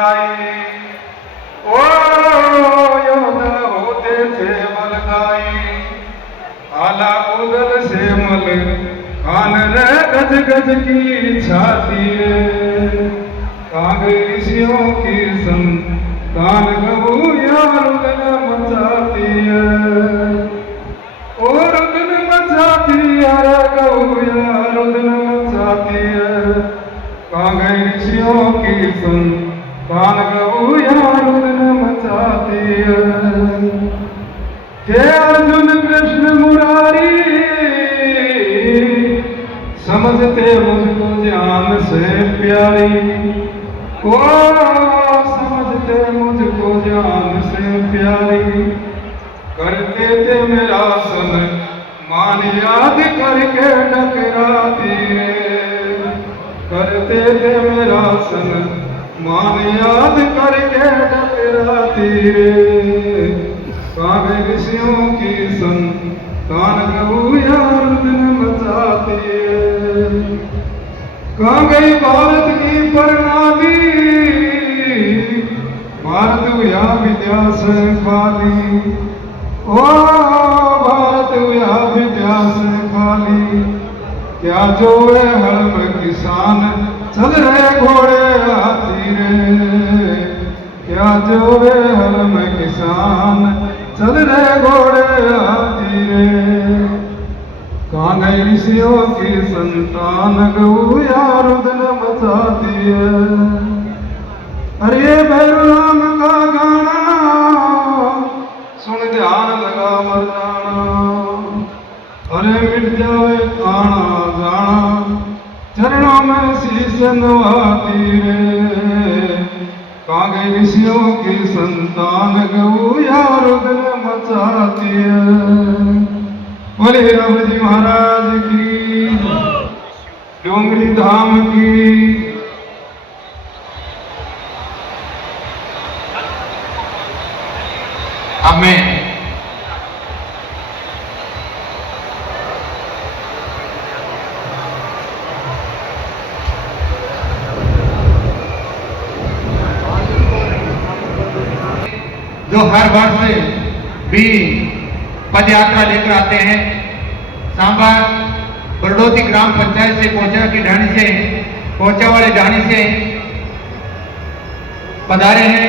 आई। ओ योद्धा होते थे बलगाई, आला उदल से मल कान रे गज गज की छाती रे। काग ऋषियों की संतान गबू यार रुदन मचाती है। ओ रुदन मचाती यार गबू यार रुदन मचाती है। काग ऋषियों की संतान गबू यार रुदन मचाती है। हे अर्जुन कृष्ण मुरारी, समझते मुझको जान से प्यारी। ओ समझते मुझको जान से प्यारी। करते थे मेरा सन मान याद करके टकराती रे। करते थे मेरा सन मान याद करके टकराती रे। काग ऋषियों की संतान गबू यार रुदन मचाती है। कहाँ गई भारत की प्रणाली, भारत हुआ विद्या से खाली। ओ भारत हुआ विद्या से खाली। क्या जो है हल में किसान चल रहे घोड़े हाथी रे। क्या जो है हल में किसान चल रहे घोड़े हाथी रे। कान ऋषियों की संतान गऊ यार रुदन मचाती है। अरे भैरव राम का गाना सुन ध्यान लगा मरदाना। अरे मिट जावे आना जाना, चरणों में शीश नवाती रे। काग ऋषियों की संतान गऊ यार रुदन मचाती है। बोले राम जी महाराज की, डोंगरी धाम की। आमीन। जो हर वर्ष भी पद यात्रा लेकर आते हैं, सांबा बरडोती ग्राम पंचायत से पोचा की ढाणी से, पोचा वाले ढाणी से पधारे हैं,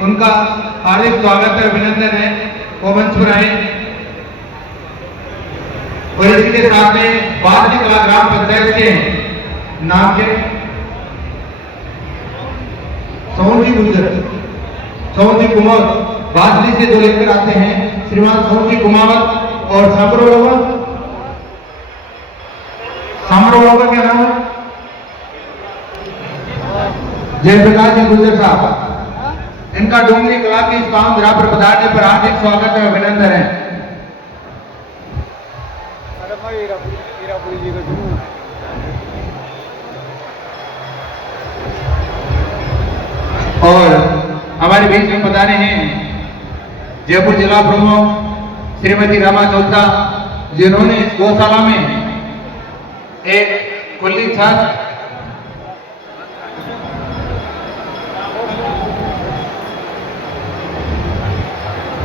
उनका हार्दिक स्वागत और अभिनंदन है। वो मंच पर आए। और इसी के साथ में बादली कला ग्राम पंचायत के नाम के सोहनजी गुजर, सोहनजी कुमार बादली से जो लेकर आते हैं, श्रीमान सोहनजी कुमावत और सांबरोलोगा क्या नाम है? जयप्रकाश जी गुजर साहब। इनका डोंगरी कला की इस काम ग्राम पर पधारने पर हार्दिक स्वागत और अभिनंदन है। और हमारे बीच में पधारे हैं जयपुर जिला प्रमुख श्रीमती रमा चौथा, जिन्होंने इस गौशाला में एक खुली छत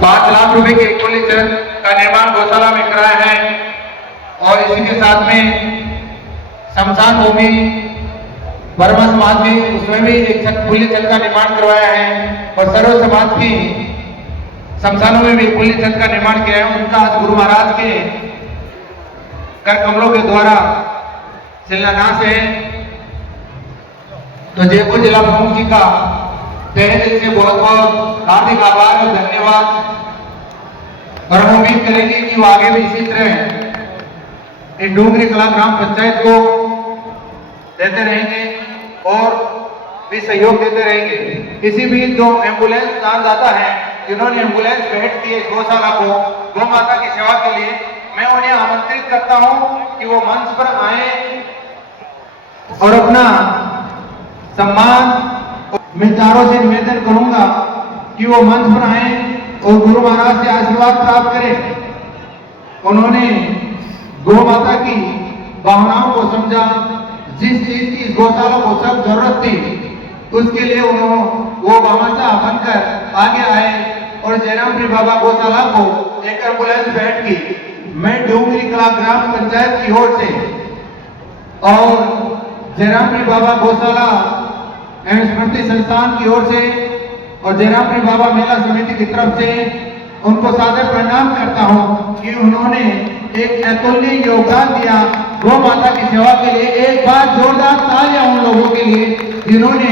5 लाख रुपए के खुली छत का निर्माण गौशाला में कराया है। और इसी के साथ में शमशान भूमि वर्मा समाज भी, उसमें भी एक खुली छत का निर्माण करवाया है। और सर्व समाज की शमशानों में भी खुली छत का निर्माण किया है। उनका आज गुरु महाराज के कर कमलों के द्वारा शिलान्यास है। तो जयपुर जिला प्रमुख जी का तहे दिल से बहुत बहुत हार्दिक आभार और धन्यवाद। और हम उम्मीद करेंगे कि वो आगे भी इसी तरह इन डोंगरी कला ग्राम पंचायत को देते रहेंगे और भी सहयोग देते रहेंगे। किसी भी जो एम्बुलेंस दानदाता है, जिन्होंने एम्बुलेंस भेंट की है गौशाला को गौ माता की सेवा के लिए, मैं उन्हें आमंत्रित करता हूं कि वो मंच पर आए और अपना सम्मान, मैं चारों से निवेदन करूंगा कि वो मंच पर आए और गुरु महाराज से आशीर्वाद प्राप्त करें। उन्होंने गौ माता की भावनाओं को समझा, जिस चीज की इस गौशाला को सब जरूरत थी उसके लिए वो भामाशाह बनकर आगे आए और जयरामपुरी बाबा गौशाला को एक एम्बुलेंस भेंट की। मैं डूंगरी कला ग्राम पंचायत की ओर से और जयरामपुरी बाबा गौशाला एवं स्मृति संस्थान की ओर से और जयरामपुरी बाबा मेला समिति की तरफ से उनको सादर प्रणाम करता हूं कि उन्होंने एक अतुलनीय योगदान दिया गौ माता की सेवा के लिए। एक बार जोरदार तालियां उन लोगों के लिए जिन्होंने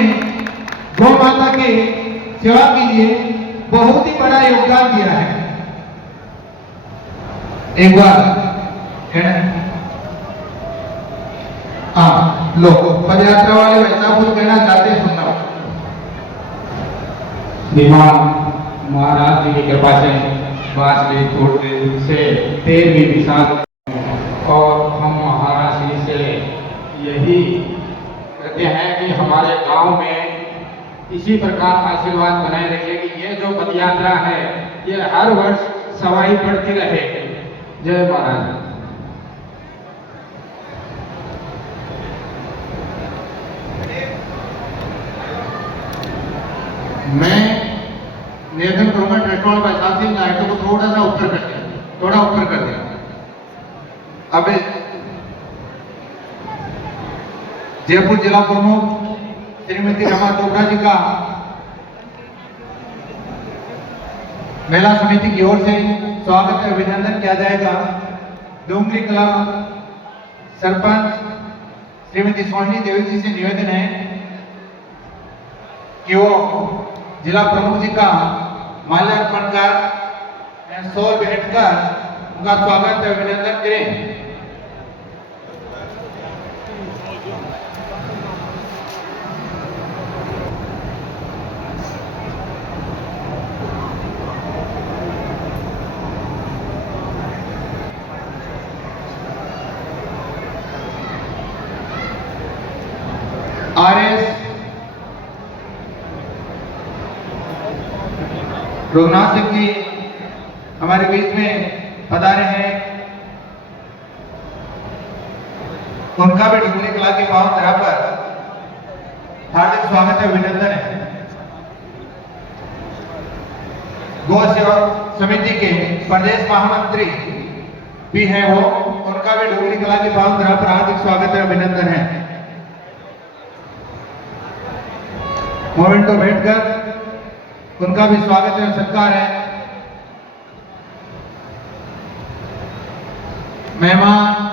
गौ माता के सेवा के लिए बहुत ही बड़ा योगदान दिया है। एक बार हाँ लो पद यात्रा वाले वैसा कुछ कहना चाहते हैं, सुनना। विमान महाराज जी की कृपा से बासली कोट से 13वीं विशाल और हम महाराज जी से यही कहते हैं कि हमारे गांव में इसी प्रकार आशीर्वाद बनाए रखे कि ये जो पद यात्रा है ये हर वर्ष सवाई बढ़ती रहे। जय महाराज। मैं निवेदन करूंगा ट्रस्ट भाई सिंह लाइटों को थोड़ा सा ऊपर कर दिया, थोड़ा ऊपर कर दिया। अब जयपुर जिला प्रमुख श्रीमती रमा चोपड़ा जी का महिला समिति की ओर से स्वागत और अभिनंदन किया जाएगा। डूंगरी कला सरपंच श्रीमती सोहिनी देवी जी से निवेदन है कि वो जिला प्रमुख जी का माल्यार्पण कर शॉल भेंट कर उनका स्वागत और अभिनंदन करें। आरएस रघुनाथ सिंह जी हमारे बीच में पधारे हैं, उनका भी डूंगरी कला की पावन धरा पर हार्दिक स्वागत और अभिनंदन है। गौ सेवा समिति के प्रदेश महामंत्री भी हैं वो, उनका भी डूंगरी कला की पावन धरा पर हार्दिक स्वागत और अभिनंदन है। मोमेंटो बैठकर उनका भी स्वागत और सत्कार है। मेहमान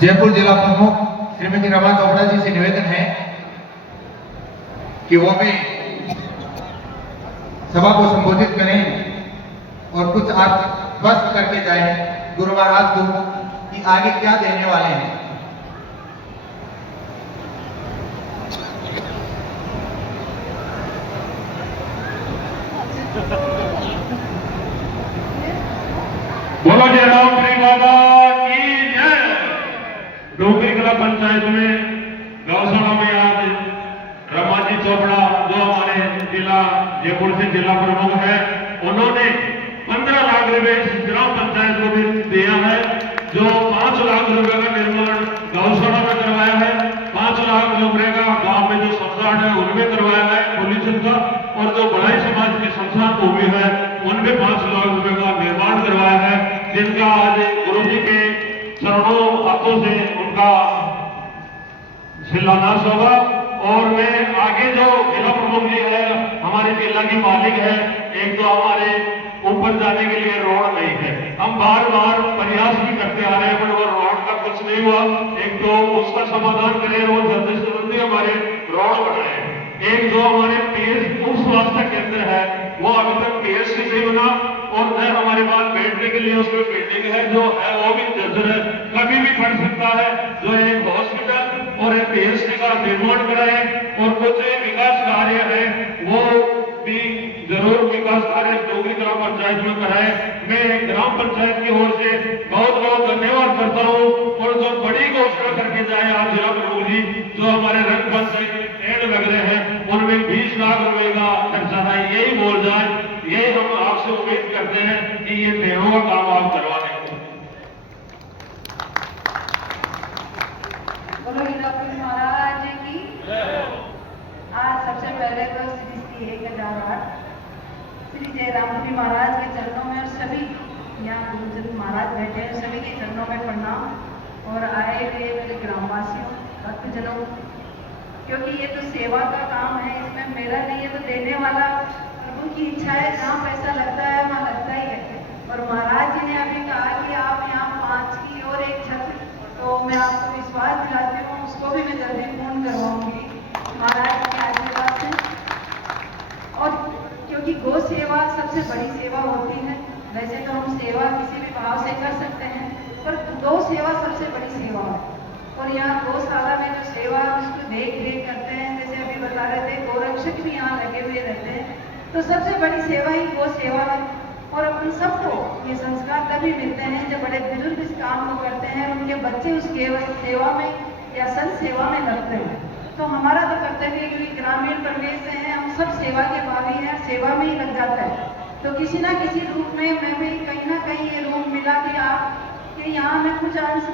जयपुर जिला प्रमुख श्रीमती रमा चोपड़ा जी से निवेदन है कि वो भी सभा को संबोधित करें और कुछ आश्वस्त करके जाए गुरु महाराज को कि आगे क्या देने वाले हैं। बोलो जयरामपुरी बाबा की जय। डूंगरी कला पंचायत में गौशाला में आज रमा जी चोपड़ा जो हमारे जिला जयपुर से जिला प्रमुख है, उन्होंने 15 लाख रुपए इस ग्राम पंचायत को भी दिया है। जो 5 लाख रुपए का निर्माण गौशाला में करवाया है, 5 लाख रुपए का गांव में जो संस्थान है उनमें करवाया है पुलिस का, और जो बढ़ाई समाज की संस्थान भूमि है उनमें 5 लाख रुपए का निर्माण करवाया है, जिनका आज गुरु जी के चरणों हाथों से उनका शिलान्यास होगा। और मैं आगे जो जिला प्रमुख जी है, हमारे जिला की मालिक है, एक तो हमारे ऊपर जाने के लिए रोड नहीं है, हम बार बार प्रयास भी करते आ रहे हैं पर वो रोड का कुछ नहीं हुआ। एक तो उसका समाधान करें, वो जल्दी से जल्दी हमारे रोड बनाए। एक जो हमारे पीएस उप स्वास्थ्य केंद्र है वो अभी तक पीएससी नहीं बना, और न हमारे पास बैठने के लिए उसमें बिल्डिंग है जो है वो भी जर्जर है, कभी भी फट सकता है। जो एक हॉस्पिटल और एक पीएससी का निर्माण कराए, और कुछ विकास कार्य है वो भी जरूर विकास कार्य डूंगरी ग्राम पंचायत में कराए। मैं ग्राम पंचायत की ओर से बहुत बहुत धन्यवाद करता हूँ। और जो बड़ी घोषणा करके जाए आज जिला प्रमुख जी, जो हमारे रंग पंचायत पेड़ लग रहे हैं उनमें 20 लाख रुपए का खर्चा है, यही बोल जाए, यही हम आपसे उम्मीद करते हैं कि ये पेड़ों का काम आप करवा देंगे। जी महाराज के चरणों में और सभी यहाँ गुरुजन महाराज बैठे हैं सभी के चरणों में प्रणाम और आए हुए मेरे ग्रामवासियों भक्तजनों, क्योंकि ये तो सेवा का काम है, इसमें मेरा नहीं है, तो देने वाला प्रभु की इच्छा है। जहाँ पैसा लगता है वहाँ लगता ही है। और महाराज जी ने अभी कहा कि आप यहाँ 5 की और एक छत, तो मैं आपको विश्वास दिलाती हूँ उसको भी मैं जल्दी पूर्ण करवाऊंगी महाराज के आशीर्वाद से। और क्योंकि गौ सेवा सबसे बड़ी सेवा होती है, वैसे तो हम सेवा किसी भी भाव से कर सकते हैं, पर गौ सेवा सबसे बड़ी सेवा है। और यहाँ गौशाला में जो सेवा उसको देख रेख करते हैं, जैसे अभी बता रहे थे गौरक्षक भी यहाँ लगे हुए रहते हैं, तो सबसे बड़ी सेवा ही गौ सेवा है। और अपन सबको ये संस्कार तभी मिलते हैं जब बड़े बुजुर्ग इस काम को करते हैं, उनके बच्चे उस सेवा में या संत सेवा में लगते हैं। तो हमारा तो कर्तव्य है, क्योंकि ग्रामीण परिवेश से हैं, हम सब सेवा के भावी हैं, सेवा में ही लग जाता है। तो किसी ना किसी रूप में मैं भी कहीं ना कहीं ये रूप मिला कि आप कि यहाँ मैं कुछ अंश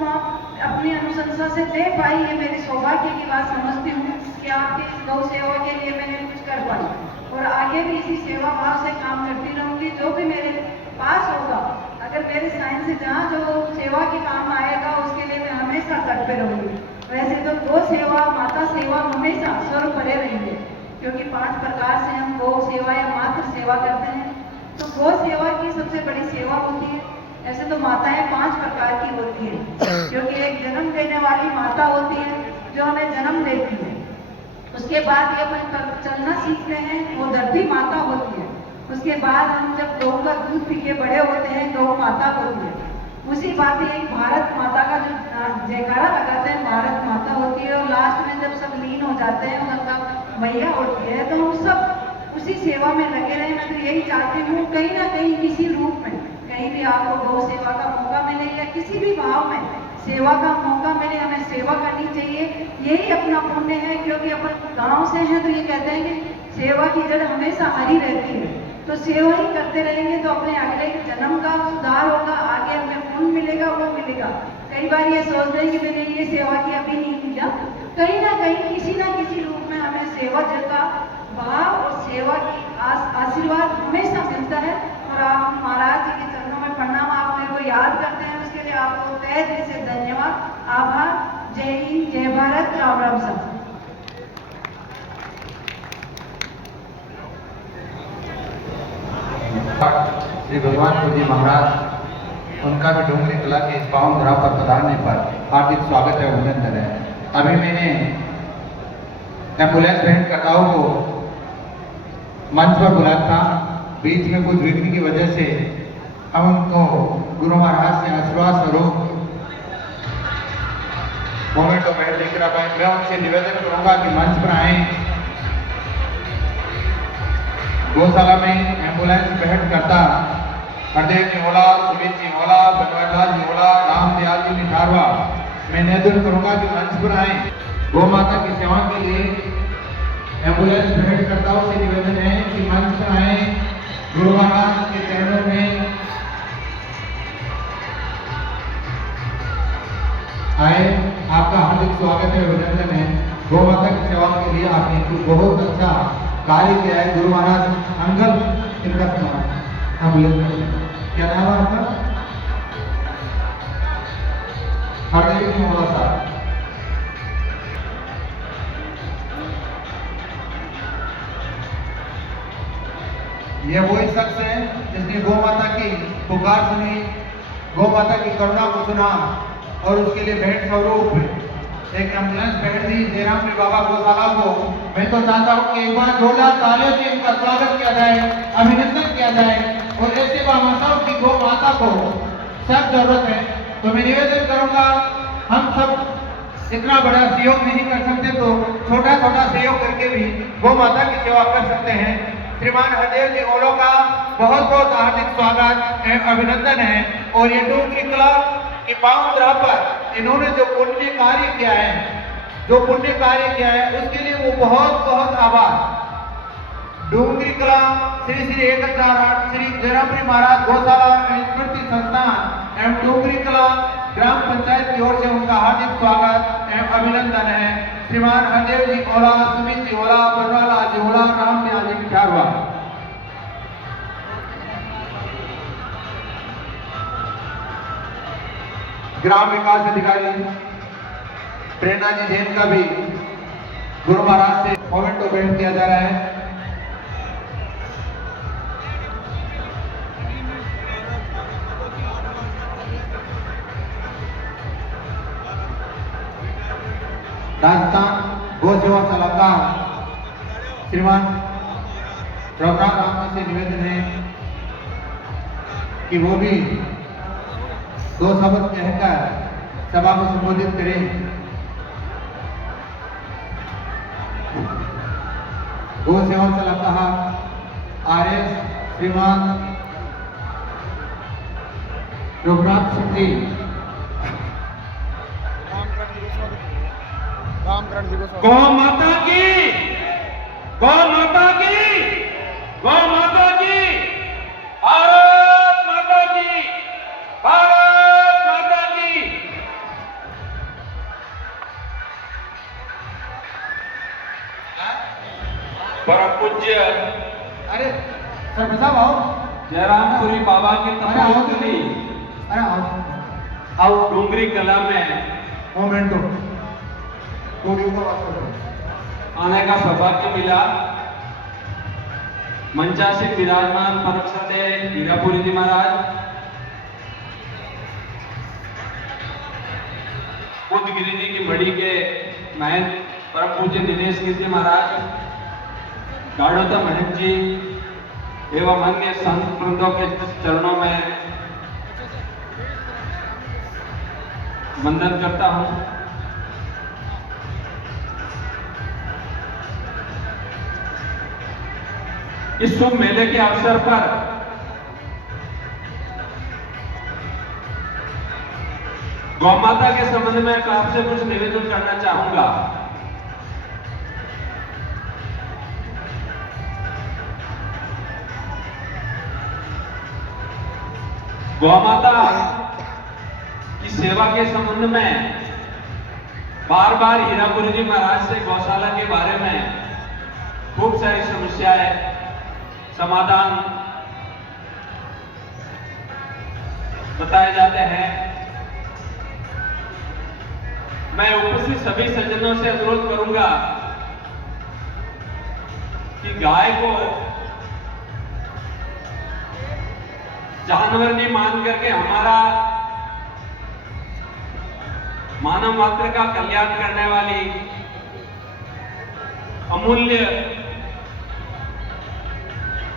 अपनी अनुशंसा से दे पाई, ये मेरी सौभाग्य की बात समझती हूँ कि आपकी इस गौ सेवा के लिए मैंने कुछ कर पाई और आगे भी इसी सेवा भाव से काम करती रहूँगी। जो भी मेरे पास होगा, अगर मेरे साइंस से जहाँ जो सेवा के काम आएगा उसके लिए मैं हमेशा तत्पर रहूँगी। वैसे तो गौ सेवा माता सेवा हमेशा सर्व परे रहेंगे, क्योंकि 5 प्रकार से हम गौ सेवा या मातृ सेवा करते हैं। तो गौ सेवा की सबसे बड़ी सेवा होती है। ऐसे तो माताएं 5 प्रकार की होती है, क्योंकि एक जन्म देने वाली माता होती है जो हमें जन्म देती है, उसके बाद ये अपन चलना सीखते हैं, वो धरती माता होती है। उसके बाद हम जब गौ का दूध पी के बड़े होते हैं, गौ माता होती है। उसी बात एक भारत माता का जो जयकारा लगाते हैं, भारत माता होती है। और लास्ट में जब सब लीन हो जाते हैं, गंगा मैया होती है। तो हम सब उसी सेवा में लगे रहे। मैं तो यही चाहती हूँ कहीं ना कहीं किसी रूप में कहीं भी आपको गौ सेवा का मौका मिले या किसी भी भाव में सेवा का मौका मिले, हमें सेवा करनी चाहिए। यही अपना पुण्य है, क्योंकि अपन गांव से हैं तो ये कहते हैं कि सेवा की जड़ हमेशा हरी रहती है। तो सेवा ही करते रहेंगे तो अपने अगले जन्म का सुधार होगा, आगे हमें पुण्य मिलेगा, वो मिलेगा। कई बार ये सोचते हैं कि मैंने ये सेवा की अभी नहीं मिला, कहीं ना कहीं किसी ना किसी रूप में हमें सेवा जड़ का भाव और सेवा की आशीर्वाद हमेशा मिलता है। और आप महाराज जी के चरणों में प्रणाम, आप मेरे को याद करते हैं, उसके लिए आपको तहे दिल से धन्यवाद, आभार। जय हिंद, जय भारत, राम राम सब। श्री भगवान गुरु जी महाराज, उनका भी डूंगरी कला के इस पावन धरा पर पधारने पर हार्दिक स्वागत है, अभिनंदन है। अभी मैंने एम्बुलेंस भेंटकर्ताओं को मंच पर बुलाया था, बीच में कुछ विघ्न की वजह से हम उनको गुरु महाराज से आशीर्वाद स्वरूप मोमेंट ऑफ बैठ लेकर आए। मैं उनसे निवेदन करूंगा कि मंच पर आए। गौशाला में एम्बुलेंस भेंट करता हरदेव जी होला, सुमित जी होला, बनवारीलाल जी होला, रामदयाल जी निठारवा, मैं निवेदन करूंगा कि मंच पर आए। गौ माता की सेवा के लिए एम्बुलेंस भेंटकर्ताओं से निवेदन है कि मंच पर आए, गुरु महाराज के चरणों में आए। आपका हार्दिक स्वागत है, अभिनंदन है। गौ माता की सेवा के लिए आपने कुछ बहुत अच्छा कार्य किया है। गुरु महाराज अंकल इनका सम्मान क्या नाम है आपका? हरदेव जी मोहला साहब। ये वही शख्स है जिसने गौ माता की पुकार सुनी, गौ माता की करुणा को सुना और उसके लिए भेंट स्वरूप एक एम्बुलेंस भेंट दी जयरामपुरी बाबा गौशाला को। मैं तो चाहता हूँ कि एक बार जोरदार तालियों से इनका स्वागत किया जाए, अभिनंदन किया जाए। और ऐसे माताओं की गौ माता को सख्त जरूरत है। तो मैं निवेदन करूंगा, हम सब इतना बड़ा सहयोग नहीं कर सकते, तो छोटा छोटा सहयोग करके भी गौ माता की सेवा कर सकते हैं। श्रीमान हरदेव जी ओलो का बहुत बहुत हार्दिक स्वागत एवं अभिनंदन है। और ये डूंगरी कला की पावन धरा पर इन्होंने जो पुण्य कार्य किया है, उसके लिए वो बहुत बहुत आभार। डूंगरी कला श्री श्री 1008 श्री जयरामपुरी महाराज गौशाला स्मृति संस्थान एवं डूंगरी कला ग्राम पंचायत की ओर से उनका हार्दिक स्वागत एवं अभिनंदन है। श्रीमान हरदेव जी ओला, सुमित जी ओला, बनवारीलाल जी ओला, रामदयाल जी निठारवा। ग्राम विकास अधिकारी प्रेरणा जी जैन का भी गुरु महाराज से मोमेंटो भेंट किया जा रहा है। राजस्थान गौ सेवा सलाहकार श्रीमान रघुनाथ राम से निवेदन है कि वो भी 2 शब्द कहकर सभा को संबोधित करें। गौ सेवा सलाहकार आरएस श्रीमान रघुनाथ सिंह जी। गौ माता की, गौ माता की, गौ माता की, भारत माता की, भारत माता की। परम पूज्य अरे सर साहब आओ। जयरामपुरी बाबा की अरे आओ तो तपस्वी अरे आओ आओ डूंगरी कला में मोमेंटो थोड़ी ऊपर बात करो। आने का सौभाग्य मिला। मंचा से विराजमान परम सत्य हीरापुरी जी महाराज, बुद्धगिरी जी की मड़ी के महंत परम पूज्य दिनेश गिर जी महाराज, गाड़ोता महंत जी एवं अन्य संत वृंदों के चरणों में वंदन करता हूं। इस शुभ मेले के अवसर पर गौ माता के संबंध में आपसे कुछ निवेदन करना चाहूंगा। गौ माता की सेवा के संबंध में बार बार हीरापुरी जी महाराज से गौशाला के बारे में खूब सारी समस्याएं समाधान बताए जाते हैं। मैं उपस्थित सभी सज्जनों से अनुरोध करूंगा कि गाय को जानवर नहीं मान करके हमारा मानव मात्र का कल्याण करने वाली अमूल्य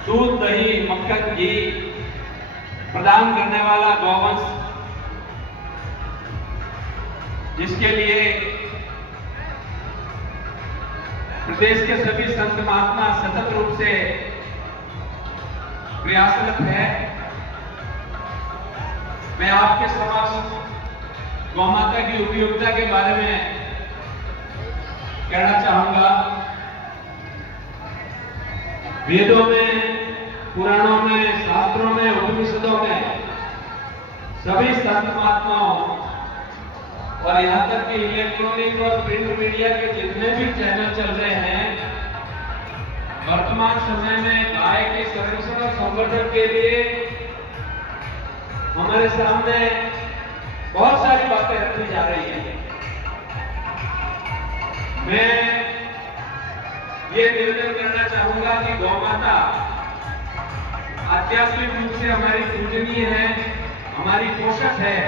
दूध, दही, मक्खन, घी प्रदान करने वाला गौवंश, जिसके लिए प्रदेश के सभी संत महात्मा सतत रूप से प्रयासरत है। मैं आपके समक्ष गौ माता की उपयोगिता के बारे में कहना चाहूंगा। वेदों में, पुराणों में, शास्त्रों में, उपनिषदों में सभी संत महात्माओं और यहाँ तक कि इलेक्ट्रॉनिक और प्रिंट मीडिया के जितने भी चैनल चल रहे हैं, वर्तमान समय में गाय के संरक्षण और संवर्धन के लिए हमारे सामने बहुत सारी बातें रखी जा रही हैं। मैं ये निवेदन करना चाहूंगा कि गौ माता आध्यात्मिक रूप से हमारी पूजनीय है, हमारी पोषक है,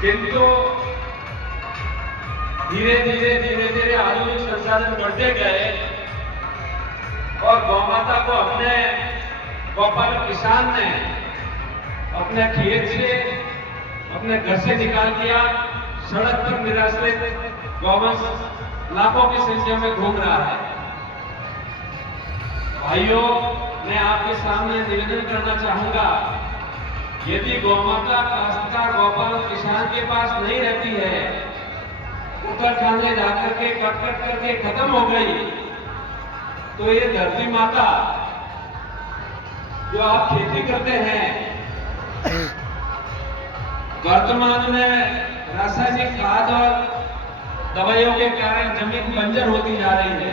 किंतु धीरे धीरे आधुनिक संसाधन बढ़ते गए और गौ माता को अपने गौपालक किसान ने अपने खेत से, अपने घर से निकाल दिया। सड़क पर निराश्रित गौवंश लाखों की संख्या में घूम रहा है। भाइयों, मैं आपके सामने निवेदन करना चाहूंगा, यदि गौ माता काश्तकार गौपालक किसान के पास नहीं रहती है, उत्तराखंड जाकर के कट करके खत्म हो गई, तो ये धरती माता जो आप खेती करते हैं, वर्तमान में रासायनिक खाद और दवाइयों के कारण जमीन बंजर होती जा रही है।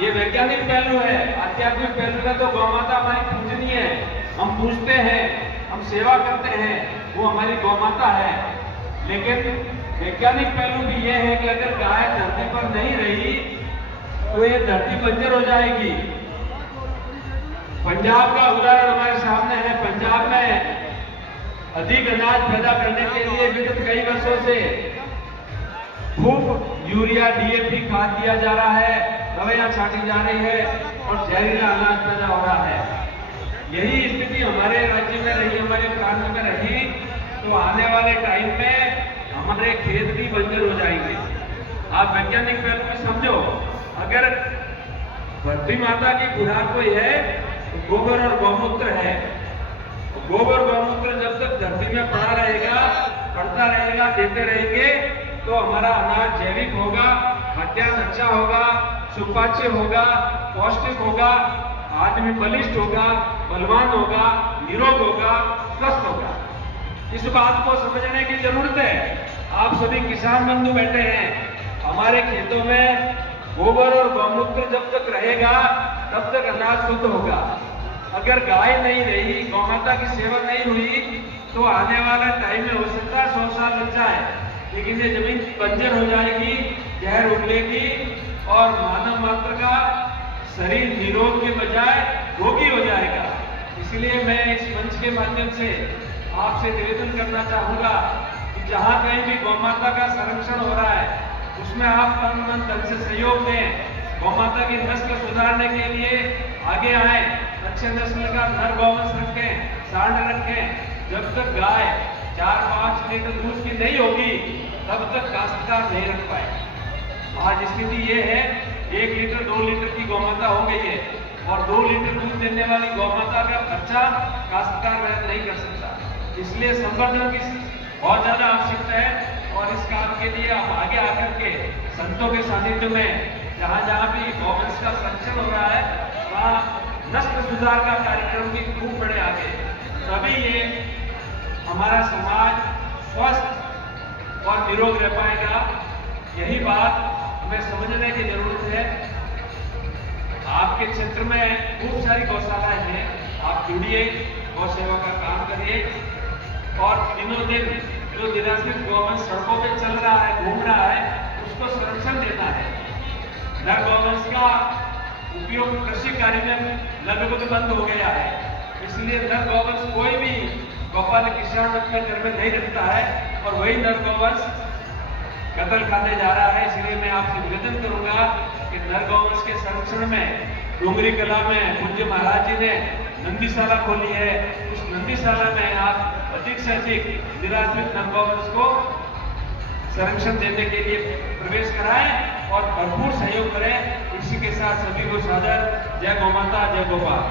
ये वैज्ञानिक पहलू है। आध्यात्मिक पहलू में तो गौ माता हमारी पूजनीय है, हम पूजते हैं, हम सेवा करते हैं वो हमारी गौ माता है। लेकिन वैज्ञानिक पहलू भी यह है कि अगर गाय धरती पर नहीं रही तो ये धरती बंजर हो जाएगी। पंजाब का उदाहरण हमारे सामने है। पंजाब में अधिक अनाज पैदा करने के लिए विगत कई वर्षों से खूब यूरिया डीएपी खाद दिया जा रहा है, दवाइयां छाटी जा रही है और जहरीला अनाज पैदा हो रहा है। यही स्थिति हमारे राज्य में रही, हमारे प्रांत में रही तो आने वाले टाइम में हमारे खेत भी बंजर हो जाएंगे। आप वैज्ञानिक पहलू में समझो, अगर धरती माता की खुराक कोई है तो गोबर और गौमूत्र है। गोबर गौमूत्र जब तक धरती में पड़ा रहेगा, पड़ता रहेगा, देते रहेंगे तो हमारा अनाज जैविक होगा, खाद्यान्न अच्छा होगा, सुपाच्य होगा, पौष्टिक होगा, आदमी बलिष्ठ होगा, बलवान होगा, निरोग होगा, स्वस्थ होगा। इस बात को समझने की जरूरत है। आप सभी किसान बंधु बैठे हैं, हमारे खेतों में गोबर और गौमूत्र जब तक रहेगा तब तक अनाज शुद्ध होगा। अगर गाय नहीं रही, गौ माता की सेवा नहीं हुई तो आने वाला टाइम में हो सकता है 100 साल लग जाए, लेकिन ये जमीन बंजर हो जाएगी, जहर उगलेगी और मानव मात्र का शरीर निरोग के बजाय रोगी हो जाएगा। इसलिए मैं इस मंच के माध्यम से आपसे निवेदन करना चाहूंगा कि जहां कहीं भी गौ माता का संरक्षण हो रहा है उसमें आप तन मन धन से सहयोग दें। गौ माता की नस्ल सुधारने के लिए आगे आए, अच्छे नस्ल का नर गौवंश रखें, सांड रखें। जब तक गाय 4-5 लीटर दूध की नहीं होगी तब तक काश्तकार नहीं रख पाए। आज स्थिति ये है 1 लीटर 2 लीटर की गौमाता हो गई है और 2 लीटर दूध देने वाली गौमाता का खर्चा काश्तकार वहन नहीं कर सकता। इसलिए संवर्धन की बहुत ज्यादा आवश्यकता है और इस काम के लिए आप आगे आकर के संतों के सानिध्य में जहाँ जहाँ भी गौवंश का संरक्षण हो रहा है वहाँ नस्ल सुधार का कार्यक्रम भी खूब बड़े आगे, तभी ये हमारा समाज स्वस्थ और निरोग रह पाएगा। यही बात हमें समझने की जरूरत है। आपके क्षेत्र में खूब सारी गौशालाएं हैं, आप जुड़िए, गौ सेवा का काम करिए और दिनों दिन जो निराश्रित गौवंश सड़कों पे चल रहा है, घूम रहा है, उसको संरक्षण देना है। नर गौवंश का उपयोग कृषि कार्य में लगभग बंद हो गया है, इसलिए नर गौवंश कोई भी गौपाल किसान अपने घर में नहीं रखता है और वही नर गौवंश कत्ल खाने जा रहा है। इसलिए मैं आपसे निवेदन करूंगा कि नर गौवंश के संरक्षण में डोंगरी कला में पूज्य महाराज जी ने नंदीशाला खोली है। उस नंदीशाला में आप अधिक से अधिक निराश्रित नर गौवंश को संरक्षण देने के लिए प्रवेश कराएं और भरपूर सहयोग करें। इसी के साथ सभी को सादर जय गौ माता, जय गोपाल।